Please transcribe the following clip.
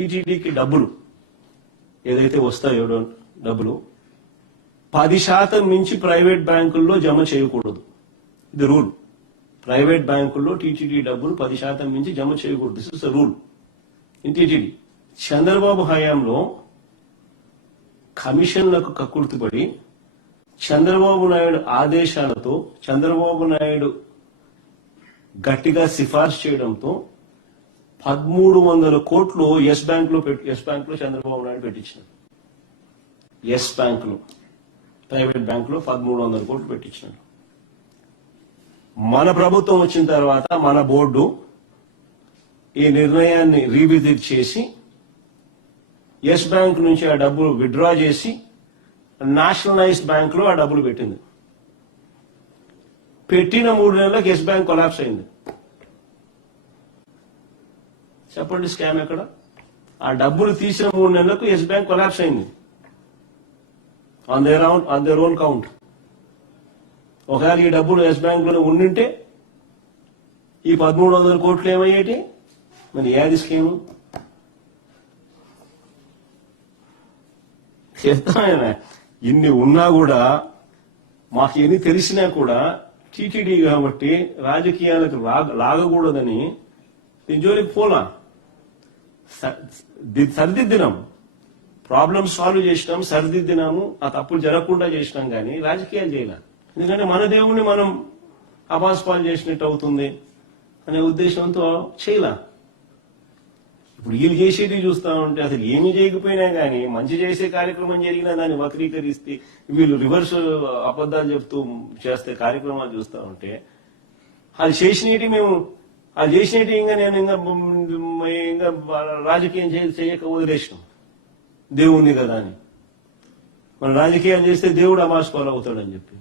టీటీడీకి డబ్బులు ఏదైతే వస్తాయో డబ్బులు 10% మించి ప్రైవేట్ బ్యాంకుల్లో జమ చేయకూడదు. ఇది రూల్. ప్రైవేట్ బ్యాంకుల్లో టీటీడీ డబ్బులు 10% మించి జమ చేయకూడదు. This is the rule in TTD. Chandrababu హయాంలో కమిషన్లకు కక్కుర్తిపడి చంద్రబాబు నాయుడు ఆదేశాలతో చంద్రబాబు నాయుడు గట్టిగా సిఫార్సు చేయడంతో 1300 కోట్లు ఎస్ బ్యాంక్ లో చంద్రబాబు నాయుడు పెట్టించారు. ఎస్ బ్యాంక్ లో, ప్రైవేట్ బ్యాంక్ లో 1300 కోట్లు పెట్టించారు. మన ప్రభుత్వం వచ్చిన తర్వాత మన బోర్డు ఈ నిర్ణయాన్ని రీవిజిట్ చేసి ఎస్ బ్యాంక్ నుంచి ఆ డబ్బులు విత్డ్రా చేసి నేషనలైజ్డ్ బ్యాంక్ లో ఆ డబ్బులు పెట్టింది. పెట్టిన 3 నెలలకు ఎస్ బ్యాంక్ కొలాప్స్ అయింది. చెప్పండి స్కామ్ ఎక్కడ? ఆ డబ్బులు తీసిన 3 నెలలకు ఎస్ బ్యాంక్ కొలాప్స్ అయింది ఆన్ దేర్ ఓన్ కౌంట్. ఒకవేళ ఈ డబ్బులు ఎస్ బ్యాంక్ లోనే ఉండింటే ఈ 1300 కోట్లు ఏమయ్యేటి? మరి ఏది స్కీము? చెప్తామైనా ఇన్ని ఉన్నా కూడా, మాకు ఎన్ని తెలిసినా కూడా టీటీడీ కాబట్టి రాజకీయాలకు లాగకూడదని జోలికి పోలా. సరిదిద్దినాం, ప్రాబ్లమ్స్ సాల్వ్ చేసినాం, సరిదిద్దినాము, ఆ తప్పులు జరగకుండా చేసినాం, కానీ రాజకీయాలు చేయలే. ఎందుకంటే మన దేవుణ్ణి మనం అపాస్పాలు చేసినట్టు అవుతుంది అనే ఉద్దేశంతో చేయలే. ఇప్పుడు వీళ్ళు చేసేది చూస్తా ఉంటే అసలు ఏమి చేయకపోయినా కానీ మంచి చేసే కార్యక్రమం జరిగినా దాన్ని వక్రీకరిస్తే వీళ్ళు రివర్స్ అబద్ధాలు చెప్తూ చేస్తే కార్యక్రమాలు చూస్తా ఉంటే అది చేసినవి మేము అది చేసినట్టు ఇంకా నేను ఇంకా రాజకీయం చేయక వదిలేసినాం దేవుణ్ణి కదా అని. మన రాజకీయం చేస్తే దేవుడు అమాస్పాలు అవుతాడని చెప్పి